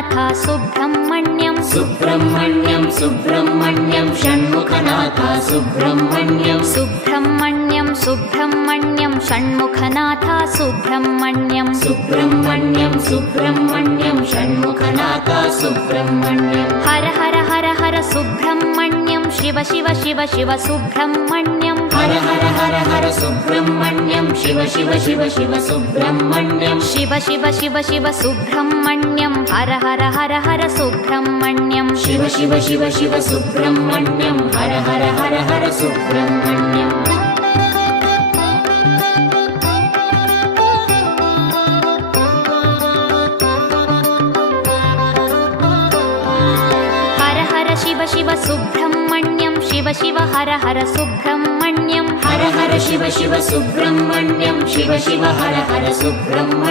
Shanmukhanath Subrahmanyam Subrahmanyam Subrahmanyam Shanmukhanath Subrahmanyam Subrahmanyam Subrahmanyam Shanmukhanath Subrahmanyam Subrahmanyam Subrahmanyam Shanmukhanath Subrahmanyam Har Har Har Har Subrahmanyam Shiva Shiva Shiva Shiva Subrahmanyam Har Har Har Har Subrahmanyam Shiva Shiva Shiva Shiva Subrahmanyam Shiva Shiva Shiva Shiva Subrahmanyam Har Har Har Har Subrahmanyam Shiva Shiva Shiva Shiva Subrahmanyam Har Har Har Har Subrahmanyam Har Har Shiva Shiva Subrahmanyam Shiva Shiva Har Har Subrahmanyam Har Har Shiva Shiva Subrahmanyam Shiva Shiva Har Har Subrahmanyam